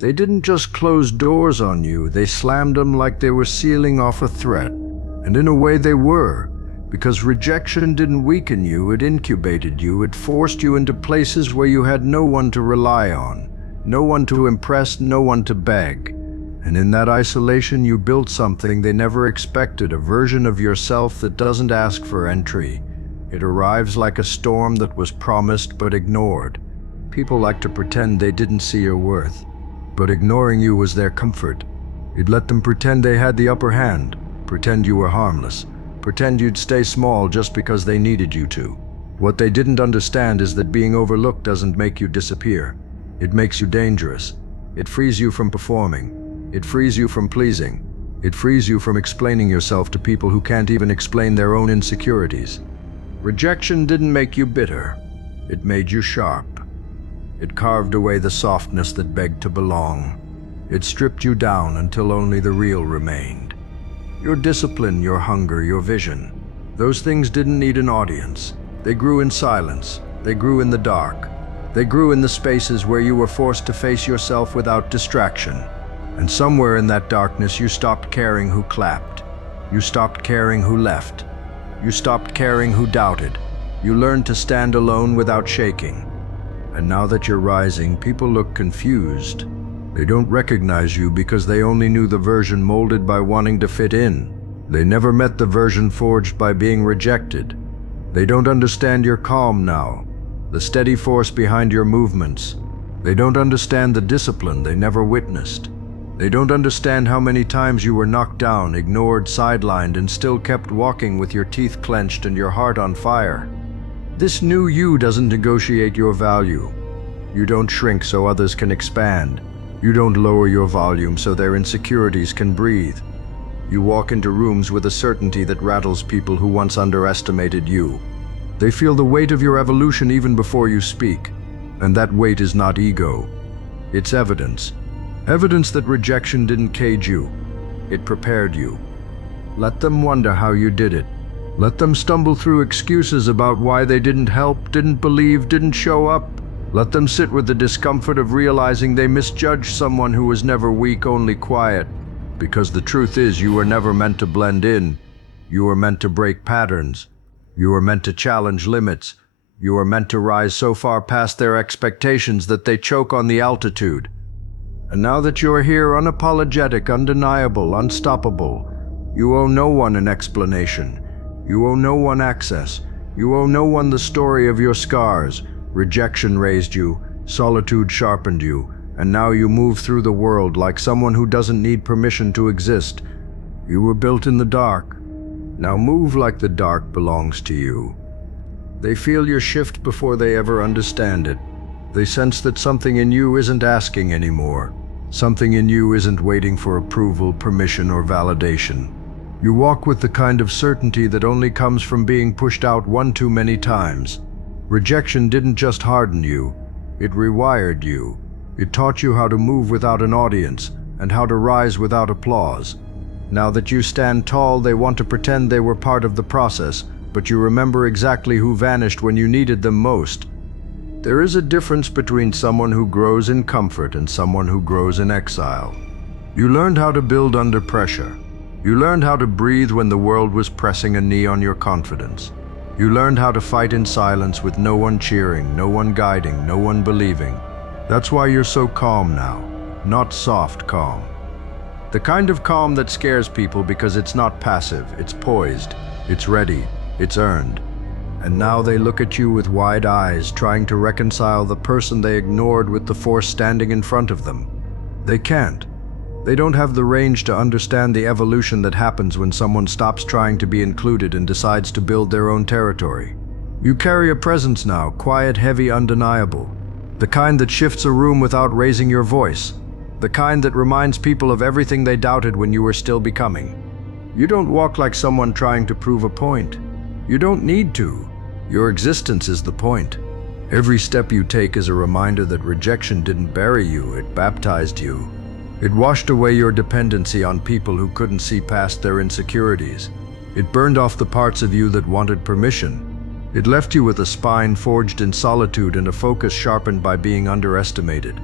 They didn't just close doors on you, they slammed them like they were sealing off a threat. And in a way they were, because rejection didn't weaken you, it incubated you, it forced you into places where you had no one to rely on, no one to impress, no one to beg. And in that isolation you built something they never expected, a version of yourself that doesn't ask for entry. It arrives like a storm that was promised but ignored. People like to pretend they didn't see your worth, but ignoring you was their comfort. It let them pretend they had the upper hand, pretend you were harmless, pretend you'd stay small just because they needed you to. What they didn't understand is that being overlooked doesn't make you disappear. It makes you dangerous. It frees you from performing. It frees you from pleasing. It frees you from explaining yourself to people who can't even explain their own insecurities. Rejection didn't make you bitter. It made you sharp. It carved away the softness that begged to belong. It stripped you down until only the real remained. Your discipline, your hunger, your vision. Those things didn't need an audience. They grew in silence. They grew in the dark. They grew in the spaces where you were forced to face yourself without distraction. And somewhere in that darkness you stopped caring who clapped. You stopped caring who left. You stopped caring who doubted. You learned to stand alone without shaking. And now that you're rising, people look confused. They don't recognize you because they only knew the version molded by wanting to fit in. They never met the version forged by being rejected. They don't understand your calm now, the steady force behind your movements. They don't understand the discipline they never witnessed. They don't understand how many times you were knocked down, ignored, sidelined, and still kept walking with your teeth clenched and your heart on fire. This new you doesn't negotiate your value. You don't shrink so others can expand. You don't lower your volume so their insecurities can breathe. You walk into rooms with a certainty that rattles people who once underestimated you. They feel the weight of your evolution even before you speak. And that weight is not ego. It's evidence. Evidence that rejection didn't cage you. It prepared you. Let them wonder how you did it. Let them stumble through excuses about why they didn't help, didn't believe, didn't show up. Let them sit with the discomfort of realizing they misjudged someone who was never weak, only quiet. Because the truth is, you were never meant to blend in. You were meant to break patterns. You were meant to challenge limits. You were meant to rise so far past their expectations that they choke on the altitude. And now that you're here, unapologetic, undeniable, unstoppable, you owe no one an explanation. You owe no one access. You owe no one the story of your scars. Rejection raised you, solitude sharpened you, and now you move through the world like someone who doesn't need permission to exist. You were built in the dark. Now move like the dark belongs to you. They feel your shift before they ever understand it. They sense that something in you isn't asking anymore. Something in you isn't waiting for approval, permission, or validation. You walk with the kind of certainty that only comes from being pushed out one too many times. Rejection didn't just harden you, it rewired you. It taught you how to move without an audience and how to rise without applause. Now that you stand tall, they want to pretend they were part of the process, but you remember exactly who vanished when you needed them most. There is a difference between someone who grows in comfort and someone who grows in exile. You learned how to build under pressure. You learned how to breathe when the world was pressing a knee on your confidence. You learned how to fight in silence with no one cheering, no one guiding, no one believing. That's why you're so calm now, not soft calm. The kind of calm that scares people because it's not passive, it's poised, it's ready, it's earned. And now they look at you with wide eyes, trying to reconcile the person they ignored with the force standing in front of them. They can't. They don't have the range to understand the evolution that happens when someone stops trying to be included and decides to build their own territory. You carry a presence now, quiet, heavy, undeniable. The kind that shifts a room without raising your voice. The kind that reminds people of everything they doubted when you were still becoming. You don't walk like someone trying to prove a point. You don't need to. Your existence is the point. Every step you take is a reminder that rejection didn't bury you, it baptized you. It washed away your dependency on people who couldn't see past their insecurities. It burned off the parts of you that wanted permission. It left you with a spine forged in solitude and a focus sharpened by being underestimated.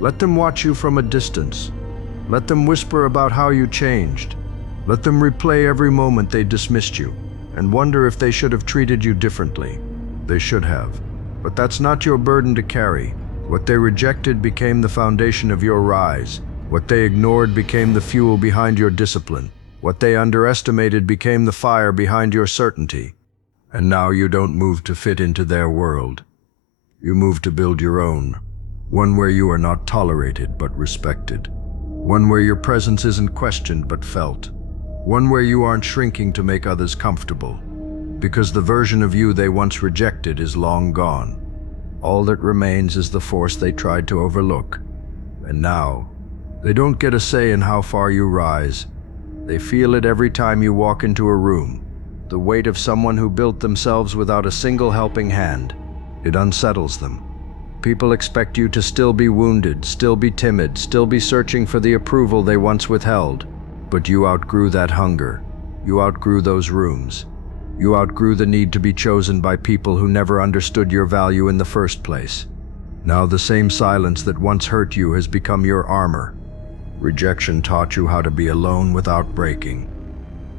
Let them watch you from a distance. Let them whisper about how you changed. Let them replay every moment they dismissed you and wonder if they should have treated you differently. They should have. But that's not your burden to carry. What they rejected became the foundation of your rise. What they ignored became the fuel behind your discipline. What they underestimated became the fire behind your certainty. And now you don't move to fit into their world. You move to build your own. One where you are not tolerated but respected. One where your presence isn't questioned but felt. One where you aren't shrinking to make others comfortable. Because the version of you they once rejected is long gone. All that remains is the force they tried to overlook. And now, they don't get a say in how far you rise. They feel it every time you walk into a room. The weight of someone who built themselves without a single helping hand. It unsettles them. People expect you to still be wounded, still be timid, still be searching for the approval they once withheld. But you outgrew that hunger. You outgrew those rooms. You outgrew the need to be chosen by people who never understood your value in the first place. Now the same silence that once hurt you has become your armor. Rejection taught you how to be alone without breaking.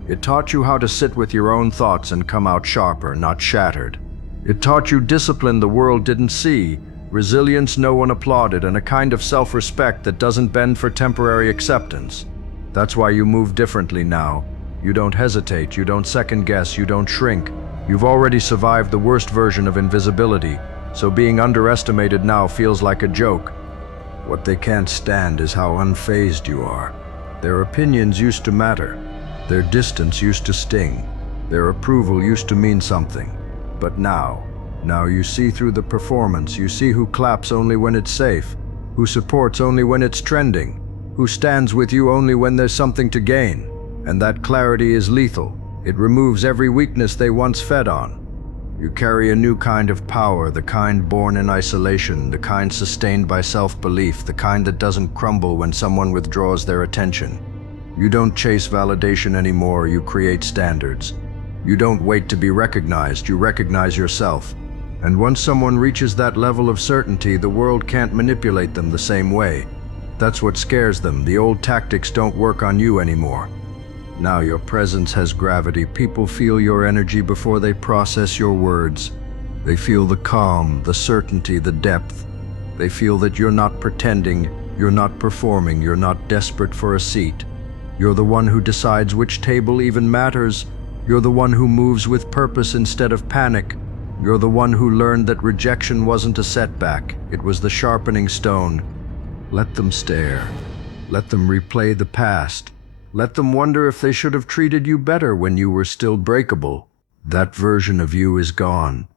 It taught you how to sit with your own thoughts and come out sharper, not shattered. It taught you discipline the world didn't see, resilience no one applauded, and a kind of self-respect that doesn't bend for temporary acceptance. That's why you move differently now. You don't hesitate, you don't second-guess, you don't shrink. You've already survived the worst version of invisibility, so being underestimated now feels like a joke. What they can't stand is how unfazed you are. Their opinions used to matter. Their distance used to sting. Their approval used to mean something. But now you see through the performance. You see who claps only when it's safe, who supports only when it's trending, who stands with you only when there's something to gain. And that clarity is lethal. It removes every weakness they once fed on. You carry a new kind of power, the kind born in isolation, the kind sustained by self-belief, the kind that doesn't crumble when someone withdraws their attention. You don't chase validation anymore, you create standards. You don't wait to be recognized, you recognize yourself. And once someone reaches that level of certainty, the world can't manipulate them the same way. That's what scares them. The old tactics don't work on you anymore. Now your presence has gravity. People feel your energy before they process your words. They feel the calm, the certainty, the depth. They feel that you're not pretending, you're not performing, you're not desperate for a seat. You're the one who decides which table even matters. You're the one who moves with purpose instead of panic. You're the one who learned that rejection wasn't a setback, it was the sharpening stone. Let them stare. Let them replay the past. Let them wonder if they should have treated you better when you were still breakable. That version of you is gone.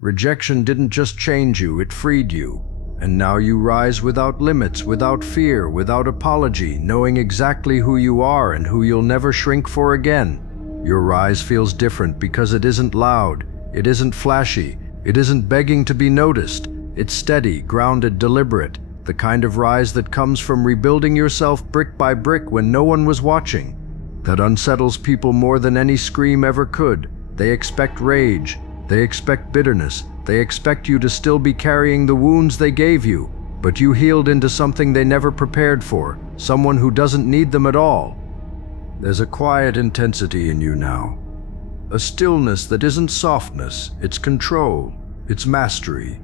Rejection didn't just change you, it freed you. And now you rise without limits, without fear, without apology, knowing exactly who you are and who you'll never shrink for again. Your rise feels different because it isn't loud, it isn't flashy, it isn't begging to be noticed. It's steady, grounded, deliberate. The kind of rise that comes from rebuilding yourself brick by brick when no one was watching. That unsettles people more than any scream ever could. They expect rage. They expect bitterness. They expect you to still be carrying the wounds they gave you. But you healed into something they never prepared for, someone who doesn't need them at all. There's a quiet intensity in you now. A stillness that isn't softness, it's control, it's mastery.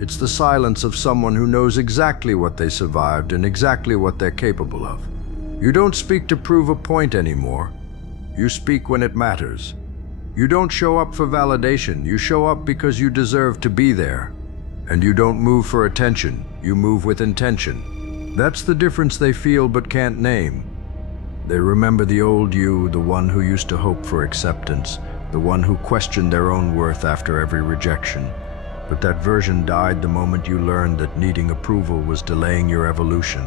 It's the silence of someone who knows exactly what they survived and exactly what they're capable of. You don't speak to prove a point anymore. You speak when it matters. You don't show up for validation, you show up because you deserve to be there. And you don't move for attention, you move with intention. That's the difference they feel but can't name. They remember the old you, the one who used to hope for acceptance, the one who questioned their own worth after every rejection. But that version died the moment you learned that needing approval was delaying your evolution.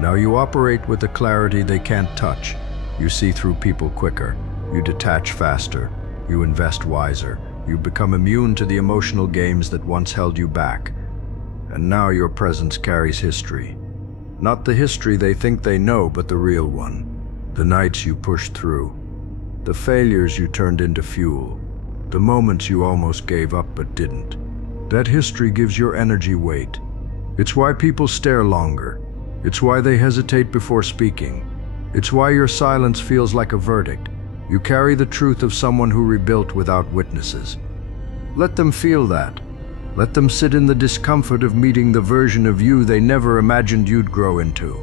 Now you operate with a clarity they can't touch. You see through people quicker. You detach faster. You invest wiser. You become immune to the emotional games that once held you back. And now your presence carries history. Not the history they think they know, but the real one. The nights you pushed through. The failures you turned into fuel. The moments you almost gave up but didn't. That history gives your energy weight. It's why people stare longer. It's why they hesitate before speaking. It's why your silence feels like a verdict. You carry the truth of someone who rebuilt without witnesses. Let them feel that. Let them sit in the discomfort of meeting the version of you they never imagined you'd grow into.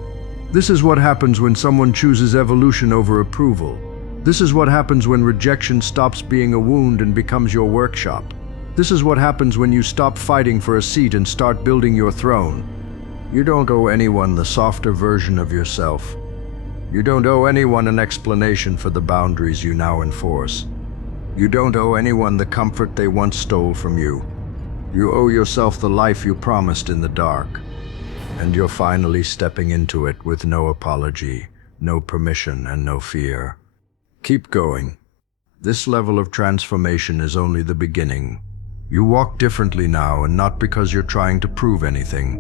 This is what happens when someone chooses evolution over approval. This is what happens when rejection stops being a wound and becomes your workshop. This is what happens when you stop fighting for a seat and start building your throne. You don't owe anyone the softer version of yourself. You don't owe anyone an explanation for the boundaries you now enforce. You don't owe anyone the comfort they once stole from you. You owe yourself the life you promised in the dark. And you're finally stepping into it with no apology, no permission, and no fear. Keep going. This level of transformation is only the beginning. You walk differently now, and not because you're trying to prove anything.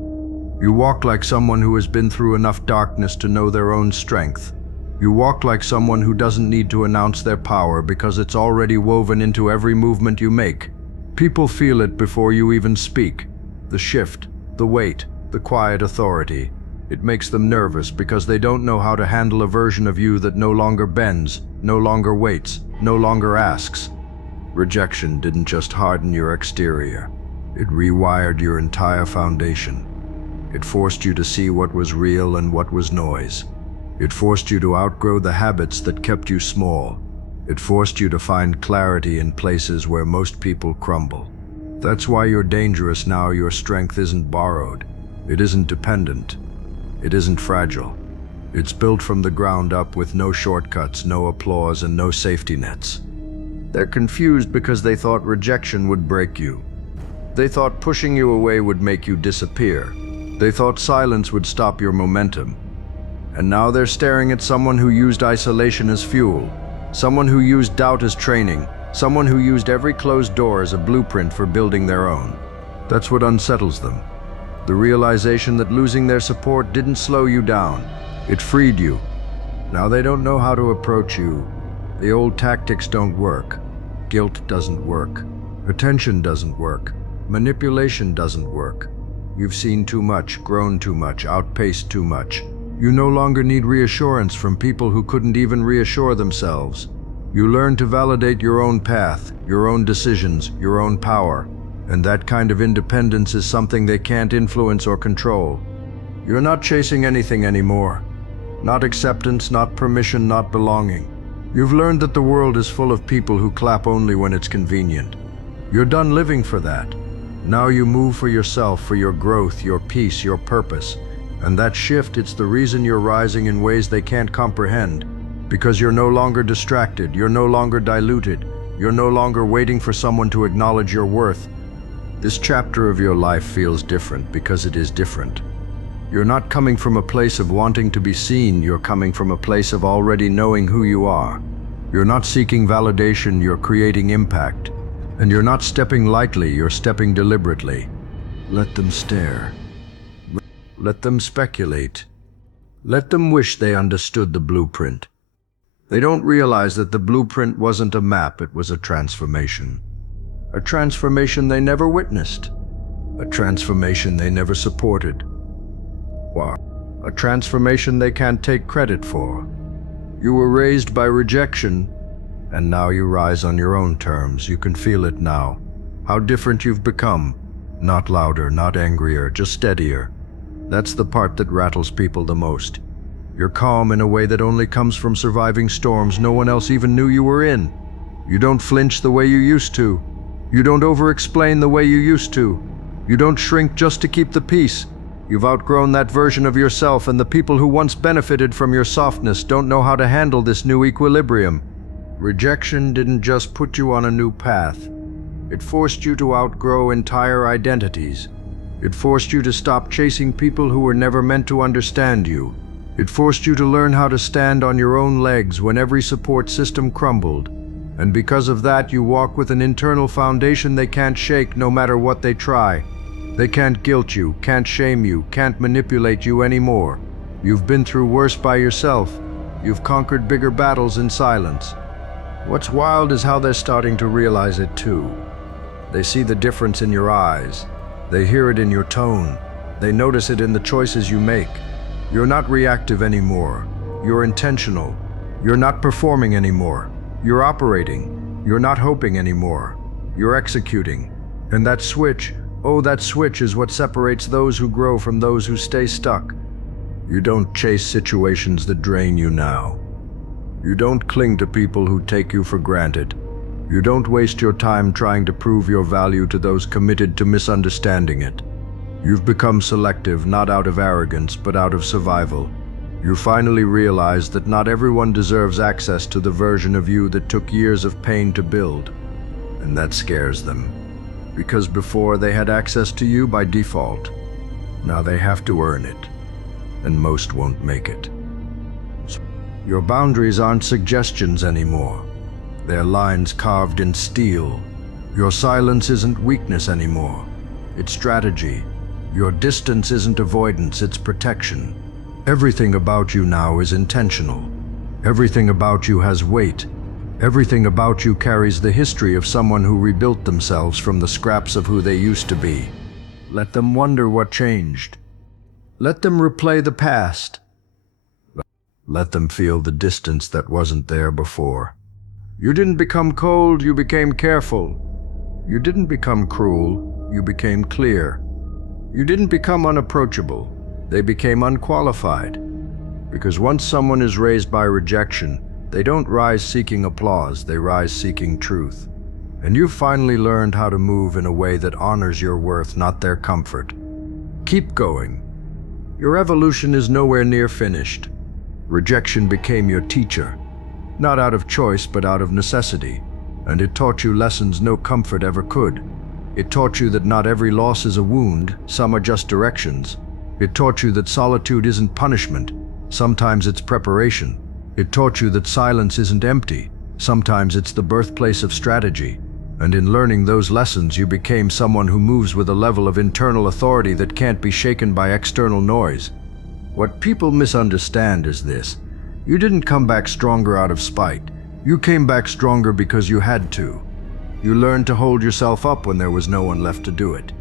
You walk like someone who has been through enough darkness to know their own strength. You walk like someone who doesn't need to announce their power because it's already woven into every movement you make. People feel it before you even speak. The shift, the weight, the quiet authority. It makes them nervous because they don't know how to handle a version of you that no longer bends, no longer waits, no longer asks. Rejection didn't just harden your exterior. It rewired your entire foundation. It forced you to see what was real and what was noise. It forced you to outgrow the habits that kept you small. It forced you to find clarity in places where most people crumble. That's why you're dangerous now. Your strength isn't borrowed. It isn't dependent. It isn't fragile. It's built from the ground up with no shortcuts, no applause, and no safety nets. They're confused because they thought rejection would break you. They thought pushing you away would make you disappear. They thought silence would stop your momentum. And now they're staring at someone who used isolation as fuel, someone who used doubt as training, someone who used every closed door as a blueprint for building their own. That's what unsettles them. The realization that losing their support didn't slow you down. It freed you. Now they don't know how to approach you. The old tactics don't work. Guilt doesn't work. Attention doesn't work. Manipulation doesn't work. You've seen too much, grown too much, outpaced too much. You no longer need reassurance from people who couldn't even reassure themselves. You learn to validate your own path, your own decisions, your own power. And that kind of independence is something they can't influence or control. You're not chasing anything anymore. Not acceptance, not permission, not belonging. You've learned that the world is full of people who clap only when it's convenient. You're done living for that. Now you move for yourself, for your growth, your peace, your purpose. And that shift, it's the reason you're rising in ways they can't comprehend. Because you're no longer distracted, you're no longer diluted, you're no longer waiting for someone to acknowledge your worth. This chapter of your life feels different because it is different. You're not coming from a place of wanting to be seen, you're coming from a place of already knowing who you are. You're not seeking validation, you're creating impact. And you're not stepping lightly, you're stepping deliberately. Let them stare. Let them speculate. Let them wish they understood the blueprint. They don't realize that the blueprint wasn't a map, it was a transformation. A transformation they never witnessed. A transformation they never supported. A transformation they can't take credit for. You were raised by rejection, and now you rise on your own terms. You can feel it now. How different you've become. Not louder, not angrier, just steadier. That's the part that rattles people the most. You're calm in a way that only comes from surviving storms no one else even knew you were in. You don't flinch the way you used to. You don't over-explain the way you used to. You don't shrink just to keep the peace. You've outgrown that version of yourself, and the people who once benefited from your softness don't know how to handle this new equilibrium. Rejection didn't just put you on a new path. It forced you to outgrow entire identities. It forced you to stop chasing people who were never meant to understand you. It forced you to learn how to stand on your own legs when every support system crumbled. And because of that, you walk with an internal foundation they can't shake no matter what they try. They can't guilt you, can't shame you, can't manipulate you anymore. You've been through worse by yourself. You've conquered bigger battles in silence. What's wild is how they're starting to realize it too. They see the difference in your eyes. They hear it in your tone. They notice it in the choices you make. You're not reactive anymore. You're intentional. You're not performing anymore. You're operating. You're not hoping anymore. You're executing. And that switch, oh, that switch is what separates those who grow from those who stay stuck. You don't chase situations that drain you now. You don't cling to people who take you for granted. You don't waste your time trying to prove your value to those committed to misunderstanding it. You've become selective, not out of arrogance, but out of survival. You finally realize that not everyone deserves access to the version of you that took years of pain to build. And that scares them. Because before they had access to you by default. Now they have to earn it. And most won't make it. Your boundaries aren't suggestions anymore. They're lines carved in steel. Your silence isn't weakness anymore. It's strategy. Your distance isn't avoidance, it's protection. Everything about you now is intentional. Everything about you has weight. Everything about you carries the history of someone who rebuilt themselves from the scraps of who they used to be. Let them wonder what changed. Let them replay the past. Let them feel the distance that wasn't there before. You didn't become cold, you became careful. You didn't become cruel, you became clear. You didn't become unapproachable, they became unqualified. Because once someone is raised by rejection, they don't rise seeking applause, they rise seeking truth. And you've finally learned how to move in a way that honors your worth, not their comfort. Keep going. Your evolution is nowhere near finished. Rejection became your teacher, not out of choice but out of necessity, and it taught you lessons no comfort ever could. It taught you that not every loss is a wound, some are just directions. It taught you that solitude isn't punishment, sometimes it's preparation. It taught you that silence isn't empty, sometimes it's the birthplace of strategy. And in learning those lessons, you became someone who moves with a level of internal authority that can't be shaken by external noise. What people misunderstand is this. You didn't come back stronger out of spite. You came back stronger because you had to. You learned to hold yourself up when there was no one left to do it.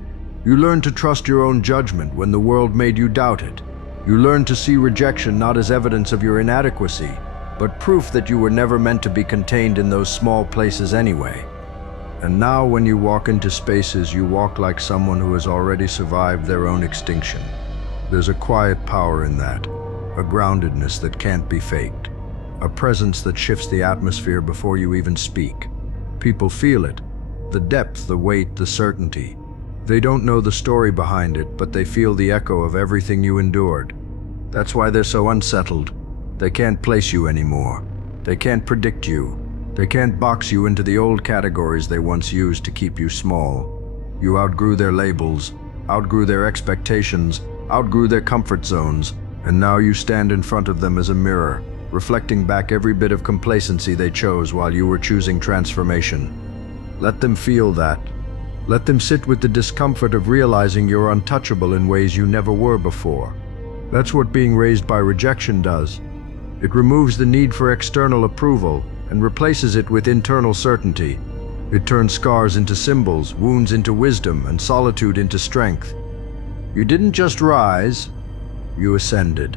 You learned to trust your own judgment when the world made you doubt it. You learned to see rejection not as evidence of your inadequacy, but proof that you were never meant to be contained in those small places anyway. And now when you walk into spaces, you walk like someone who has already survived their own extinction. There's a quiet power in that, a groundedness that can't be faked, a presence that shifts the atmosphere before you even speak. People feel it, the depth, the weight, the certainty. They don't know the story behind it, but they feel the echo of everything you endured. That's why they're so unsettled. They can't place you anymore. They can't predict you. They can't box you into the old categories they once used to keep you small. You outgrew their labels, outgrew their expectations, outgrew their comfort zones, and now you stand in front of them as a mirror, reflecting back every bit of complacency they chose while you were choosing transformation. Let them feel that. Let them sit with the discomfort of realizing you're untouchable in ways you never were before. That's what being raised by rejection does. It removes the need for external approval and replaces it with internal certainty. It turns scars into symbols, wounds into wisdom, and solitude into strength. You didn't just rise, you ascended.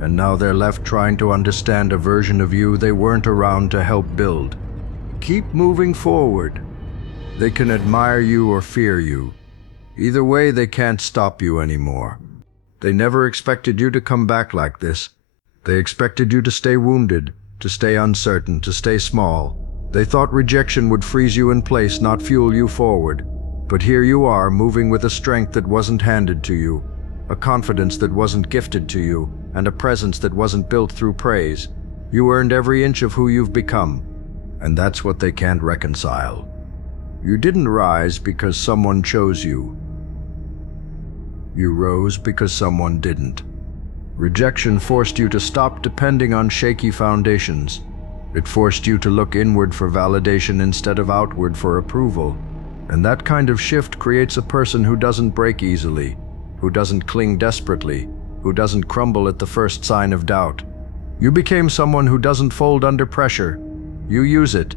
And now they're left trying to understand a version of you they weren't around to help build. Keep moving forward. They can admire you or fear you. Either way, they can't stop you anymore. They never expected you to come back like this. They expected you to stay wounded, to stay uncertain, to stay small. They thought rejection would freeze you in place, not fuel you forward. But here you are, moving with a strength that wasn't handed to you, a confidence that wasn't gifted to you, and a presence that wasn't built through praise. You earned every inch of who you've become, and that's what they can't reconcile. You didn't rise because someone chose you. You rose because someone didn't. Rejection forced you to stop depending on shaky foundations. It forced you to look inward for validation instead of outward for approval. And that kind of shift creates a person who doesn't break easily, who doesn't cling desperately, who doesn't crumble at the first sign of doubt. You became someone who doesn't fold under pressure. You use it.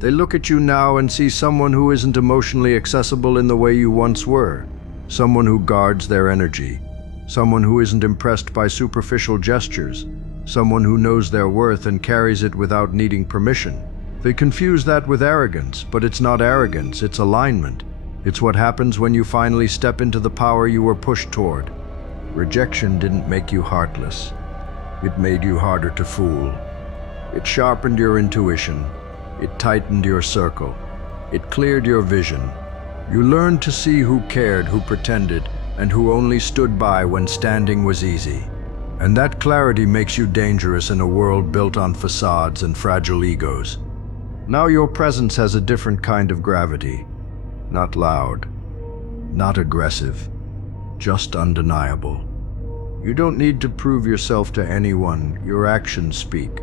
They look at you now and see someone who isn't emotionally accessible in the way you once were. someone who guards their energy, someone who isn't impressed by superficial gestures, someone who knows their worth and carries it without needing permission. They confuse that with arrogance, but it's not arrogance, it's alignment. It's what happens when you finally step into the power you were pushed toward. Rejection didn't make you heartless. It made you harder to fool. It sharpened your intuition. It tightened your circle. It cleared your vision. You learned to see who cared, who pretended, and who only stood by when standing was easy. And that clarity makes you dangerous in a world built on facades and fragile egos. Now your presence has a different kind of gravity. Not loud, not aggressive, just undeniable. You don't need to prove yourself to anyone, your actions speak.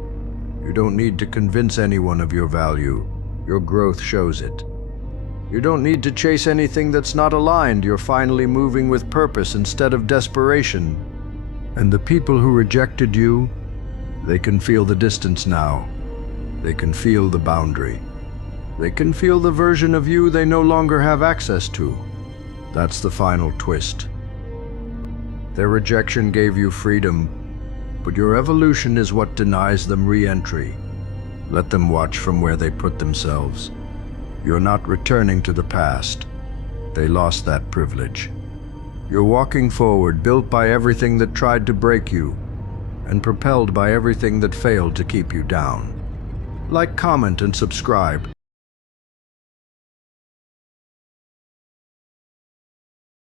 You don't need to convince anyone of your value, your growth shows it. You don't need to chase anything that's not aligned, you're finally moving with purpose instead of desperation. And the people who rejected you, they can feel the distance now. They can feel the boundary. They can feel the version of you they no longer have access to. That's the final twist. Their rejection gave you freedom, but your evolution is what denies them re-entry. Let them watch from where they put themselves. You're not returning to the past. They lost that privilege. You're walking forward, built by everything that tried to break you, and propelled by everything that failed to keep you down. Like, comment, and subscribe.